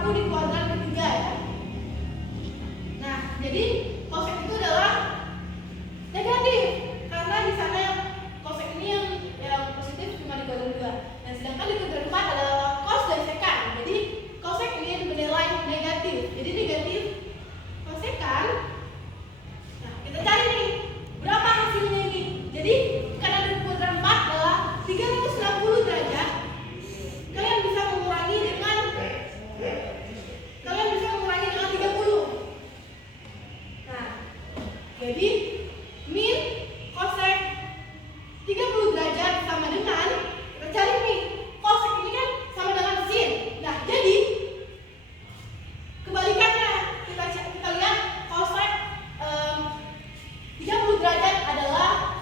berlaku di kuadran ketiga ya. Nah, jadi kosek itu adalah negatif karena di sana yang kosek ini yang positif cuma di kuadran 2. Dan sedangkan di kuadran 4 adalah cos dan sekan. Jadi kosek ini bernilai negatif. Jadi negatif kosekan. Nah, kita cari nih berapa hasilnya ini. Jadi karena di kuadran 4 adalah 360 derajat. Kalian bisa mengurangi dengan 30. Nah, jadi min kosek 30 derajat sama dengan, kita cari nih, kosek ini kan sama dengan sin. Nah, jadi kebalikannya, kita lihat kosek 30 derajat adalah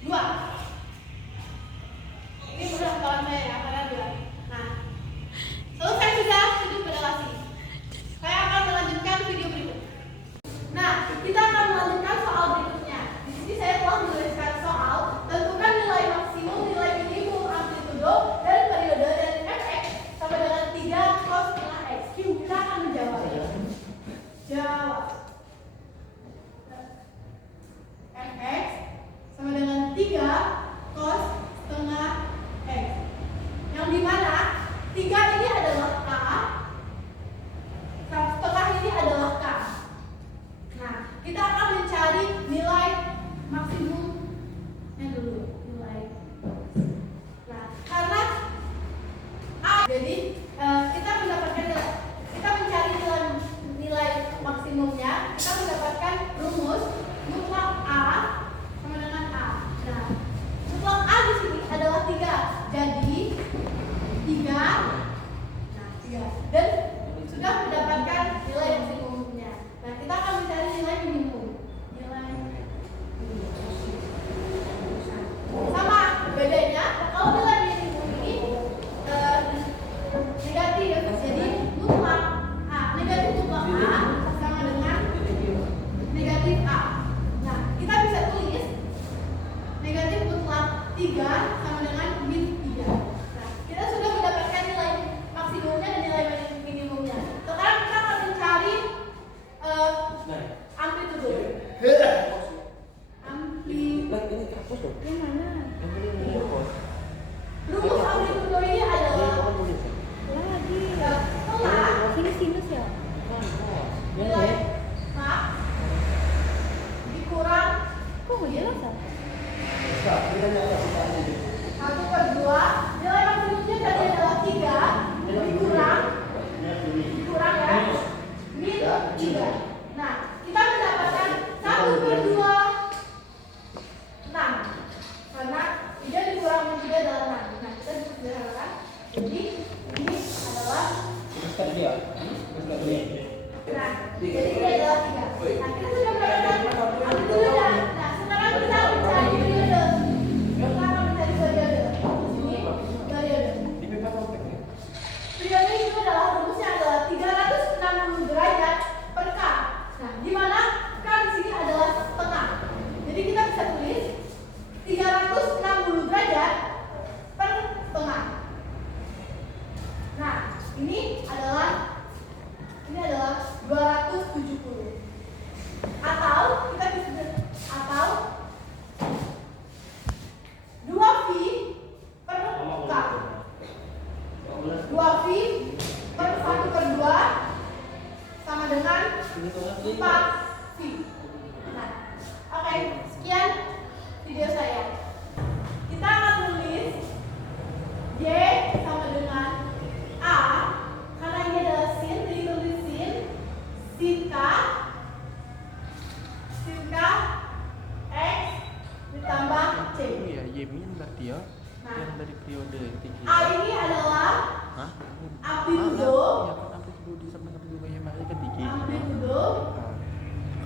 2. Ini mudah kawan saya ya, karena 2. Nah, selesai sudah sudut relasi. Saya akan melanjutkan video berikut. Nah, kita akan melanjutkan soal berikutnya. Di sini saya telah menuliskan soal tentukan nilai maksimum, nilai minimum amplitudo dan periode dari fx sama dengan 3 cos setengah x. Kita akan menjawab. Jawab. Fx sama dengan 3 cos setengah x. Yang dimana 3 ini adalah k, setengah ini adalah k. Nah, kita akan mencari nilai maksimumnya dulu. Nah, karena a, jadi kita mencari nilai maksimumnya, kita mendapatkan rumus mutlak a sama dengan a. Nah, mutlak a di sini adalah 3. Jadi 3. Nah, 3. Dan sudah mendapatkan nilai maksimumnya. Nah, kita akan mencari nilai minimum. Sama bedanya, kalau nilai minimum ini negatif, jadi mutlak a, negatif mutlak a sama dengan negatif a. Nah, kita bisa tulis negatif mutlak 3 sama dengan min 3. Nah, kita sudah mendapatkan nilai maksimumnya dan nilai minimumnya. Sekarang kita akan mencari amplitudo. Yang mana? Rumus amplitudo ini adalah setelah Ini sinus ya? nilai mak dikurang Kok nggak jelas ya? 1/2, nilai maksimumnya tadi adalah 3 dikurang ya min 3. Nah, kita mendapatkan 1/2 6 karena 3 dikurang min 3 adalah 6. Nah, kita bisa sederhanakan. Jadi ini adalah nah, jadi ini adalah 3. Nah, kita sudah mendapatkan amplitudonya. Nah, sekarang kita mencari periode. Kita akan mencari periode. Ini periode. Periode itu adalah rumusnya adalah 360 derajat per k. Nah, di mana k di sini adalah setengah. Jadi kita bisa tulis 360 derajat per setengah. Nah, ini adalah 270. Atau kita bisa 2V per k. 2V per 1/2 sama dengan 4V. Nah, oke, sekian video saya. Kita akan tulis Y sama dengan A karena ini adalah sin, jadi tulis sin K X ditambah C. Iya, Y-min berarti ya. Yang dari periode yang tinggi. A ini adalah Hah? amplitudo. Iya kan amplitudo sama amplitudo yang mana kan tinggi. Amplitudo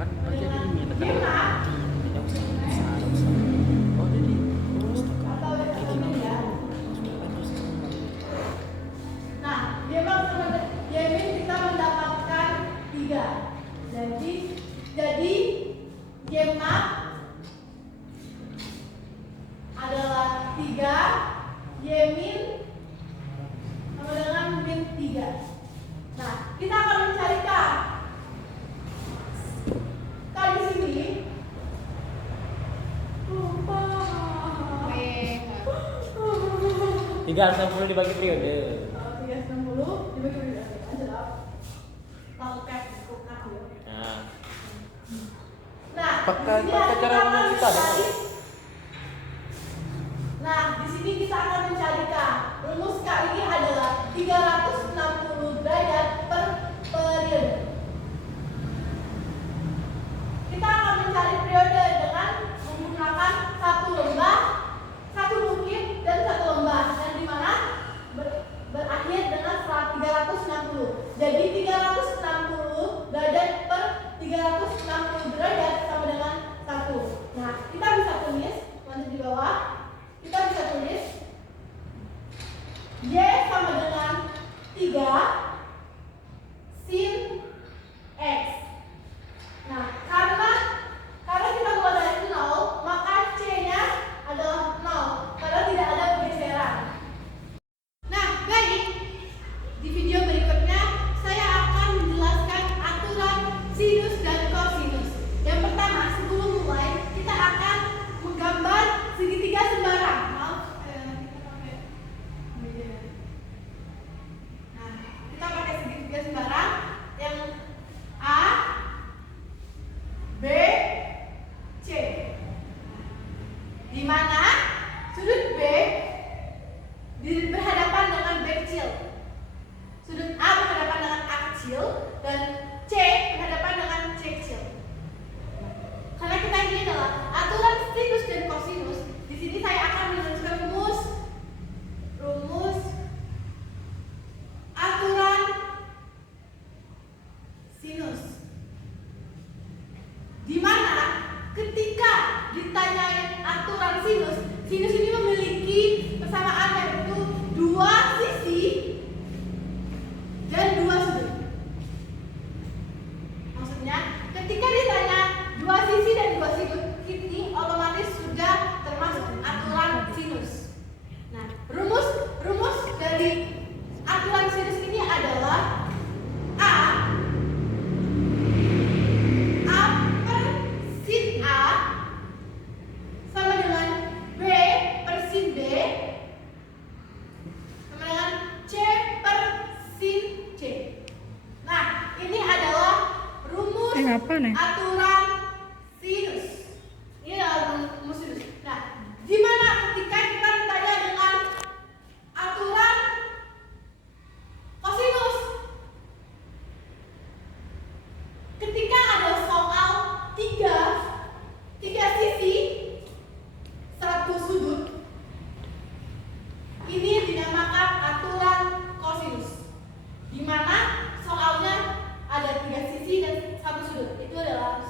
Kan berarti ada ini dengan tekan. Yang besar. Oh jadi terus atau ini ya. Nah, Y-min kita mendapatkan 3. Jadi Y-max adalah 3, Y-min sama dengan min 3. Nah, 360 dibagi periode. 360 dibagi periode. Lanjut. Pakai buku ya. Nah, Nah, pakai di sini cara akan umum kita dong. mencari. Nah, di sini kita akan mencarikan rumus K ini adalah 360 derajat per periode. Kita akan mencari periode dengan menggunakan satu lembah, satu bukit, dan satu lembah, dan di mana berakhir dengan 360. Jadi 360 derajat per 360 derajat sama dengan 1. Nah, kita bisa tulis lanjut di bawah. Kita bisa tulis Y sama dengan 3 sin X. Nah, karena kita buat dari itu 0, maka C-nya adalah 0 karena tidak ada pergeseran. Nah, baik. Di video berikutnya saya akan menjelaskan aturan sinus dan kosinus. Yang pertama, sebelum mulai kita akan menggambar segitiga sembarang. Nah, kita pakai segitiga sembarang yang A, B, C. Di mana sudut B berhadapan dengan B kecil. Sudut A berhadapan dengan A kecil dan C berhadapan dengan C kecil. Karena kita ini adalah aturan sinus dan kosinus, di sini saya akan menuliskan rumus aturan sinus. Di mana ketika ditanyain aturan sinus, sinus ini memiliki persamaan yaitu 2 sisi dan 2 sudut. Maksudnya, ketika ditanya 2 sisi dan 2 sudut, ini otomatis sudah termasuk aturan sinus. Nah, rumus dari aturan sinus ini adalah A per sin A sama dengan B per sin B sama dengan C per sin C. Nah, ini adalah rumus aturan sinus. Ini adalah rumus sinus. Nah, di mana ketika kita ditanya dengan aturan kosinus, ketika ada soal tiga sisi satu sudut, ini dinamakan aturan kosinus. Di mana soalnya ada 3 sisi dan 1 sudut. Itu adalah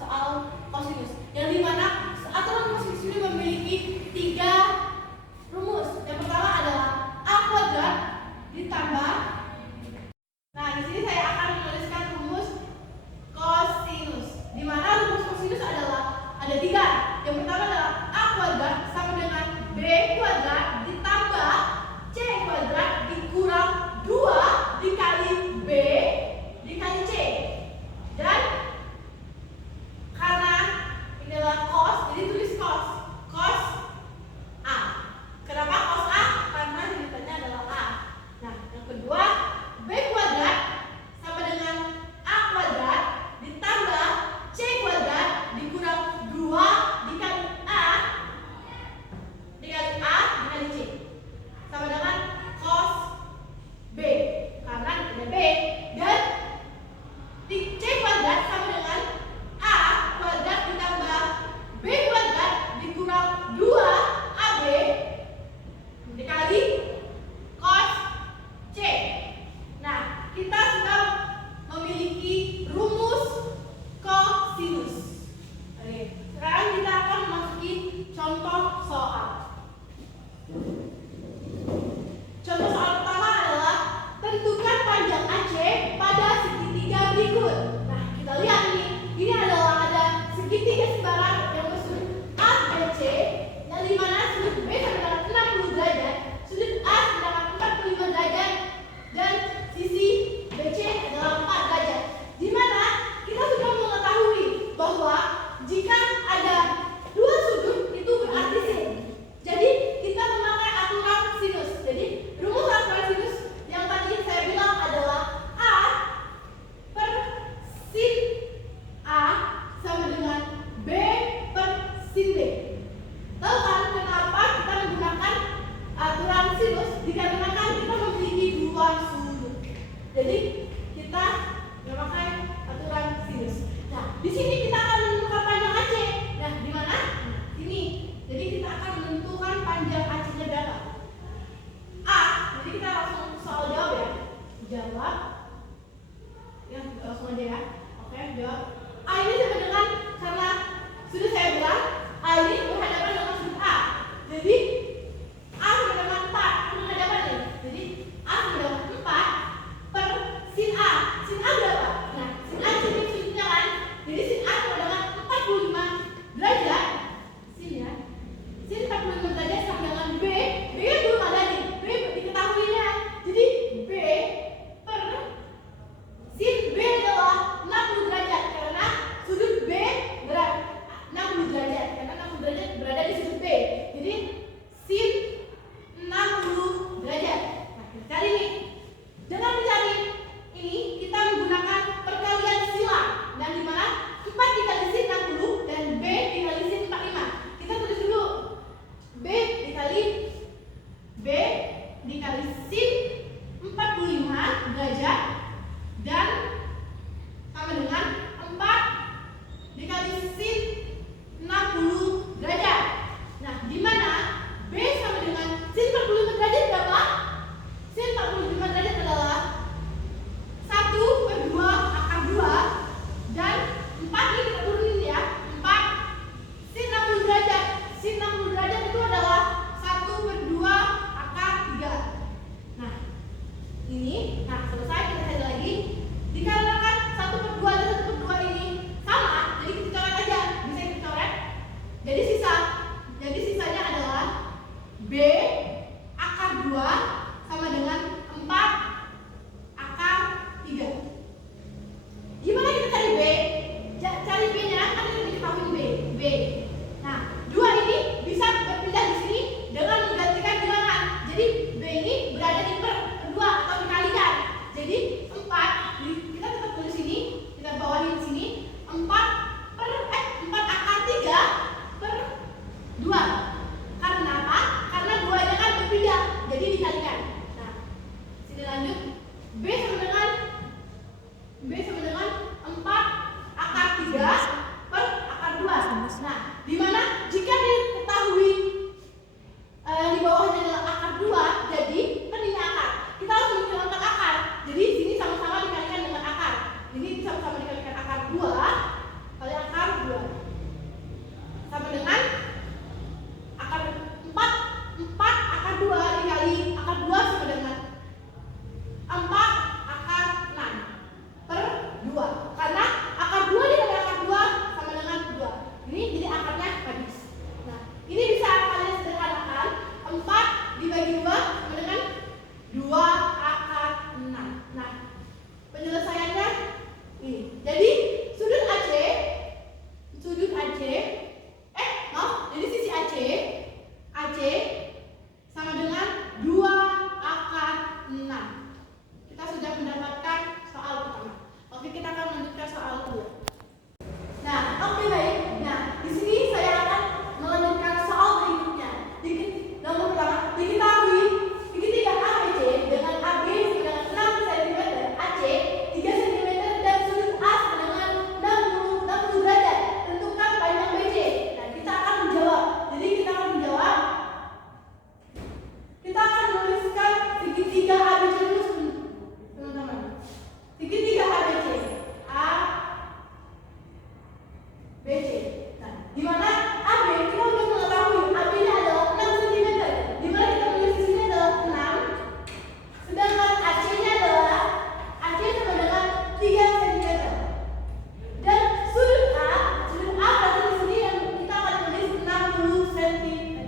Jadi kita nggak pakai aturan sinus. Nah, di sini kita akan menentukan panjang AC. Nah, di mana? Sini. Jadi kita akan menentukan panjang AC-nya berapa. A. Jadi kita langsung soal jawab ya. Jawab. Ya, langsung aja ya. Oke, jawab. A ini sama dengan, karena sudah saya bilang A ini berhadapan dengan sudut A. Jadi A sama dengan 4 berhadapan nih. Jadi A sama dengan 4 per sin A. Sin A berapa? Nah, sin A sini sudutnya kan. Jadi sin A sama dengan 45 derajat. Sin ya. Sin 45 derajat sama dengan B. B kan belum ada nih. B diketahuinya. Jadi B per sin B adalah 60 derajat karena sudut B berat 60 derajat karena 60 derajat berada di sudut B. Jadi sin 60 derajat. Nah, kita cari nih. Dengan mencari ini kita menggunakan perkalian silang. Dan di mana 4 dikali sin 60 dan B dikali sin 45. Kita tulis dulu. B dikali sin 45 derajat dan sama dengan 4 dikali sin 60 derajat. Nah, di mana B sama dengan sin 45 derajat berapa? Sin 45 derajat adalah 1/2 akar 2 dan 4 ini kita turunin ya. 4 sin 60 derajat. Sin 60 derajat itu adalah 1/2 akar 3. Nah, ini, selesai, kita cari lagi. Dikarenakan 1/2 dan 1/2 ini sama, jadi kita coret aja. Bisa kita coret. Jadi sisanya adalah B akar 2 sama dengan 4 akar 3. Gimana kita cari B? Cari B-nya kan kita diketahui B. Nah, 2 ini bisa berpindah di sini dengan menggantikan bilangan. Jadi B ini berada di per kedua atau dikalikan. Jadi 4 kita tetap tulis sini, kita bawahin sini 4 akar 3 per 2. Karena apa? Karena 2-nya kan berpindah, jadi dikalikan. Nah, sini lanjut. B sama dengan 4 akar 3 per akar 2. Nah, di mana jika diketahui di bawahnya adalah akar 2, jadi kan ini akar. Kita harus menghilangkan akar. Jadi sini sama-sama dikalikan dengan akar. Ini sama-sama dikalikan akar 2 kali akar 2. Sama dengan akar 4 akar 2 dikali akar 2 sama dengan 4 akar 6 per 2. Karena akar 2 dikali akar 2 sama dengan 2. Ini jadi akarnya habis. Nah, ini bisa kalian sederhanakan. 4 dibagi 2 sama dengan 2 akar 6. Nah, penyelesaiannya ini. Jadi sudut AC jadi sisi AC sama dengan 2 akar 6. Kita sudah mendapatkan soal pertama. Oke, kita akan melanjutkan soal kedua. Nah, oke baik. Nah, di sini saya akan melanjutkan soal berikutnya. Nomor pertama, diketahui segitiga ABC dengan AB dengan 6 cm, AC 3 cm dan sudut A dengan 60 derajat. Tentukan panjang BC. Nah, kita akan menjawab. Jadi kita akan menjawab. Kita akan menuliskan segitiga ABC dulu, teman-teman. Segitiga ABC. A BC. Nah, di mana AB kita sudah mengetahui AB-nya adalah 6 cm. Di mana kita menulis di sini adalah 6. Sedangkan AC-nya adalah AC sama dengan 3 cm. Dan sudut A berarti di sini yang kita akan tulis 60 cm.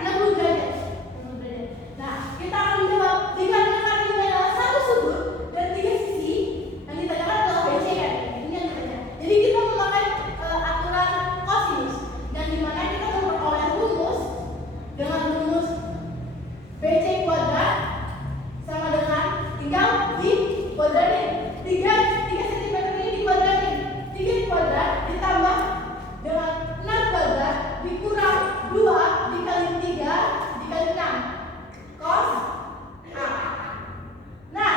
60 derajat. Nah, kita akan menjawab dikarenakan ini adalah satu sudut dan 3 sisi. Yang ditanyakan adalah BC kan? Ini yang ditanya. Jadi kita memakai aturan kosinus. Dan di mana kita memperoleh rumus dengan rumus BC kuadrat sama dengan tinggal di kuadratin. 3 cm ini dikuadratin. 3 kuadrat ditambah dengan 6 kuadrat dikurang 2 dikali 3 dikali 6 cos A. Nah,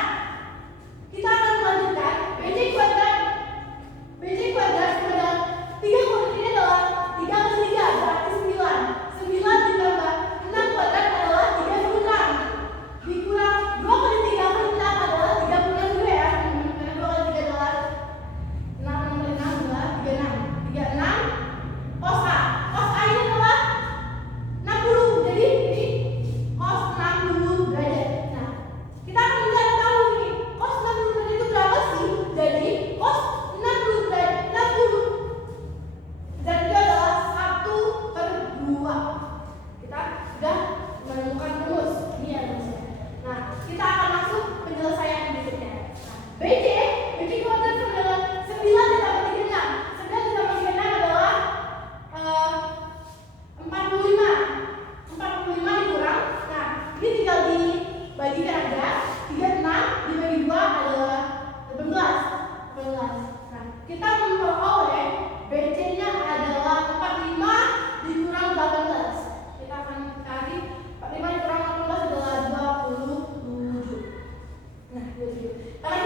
karena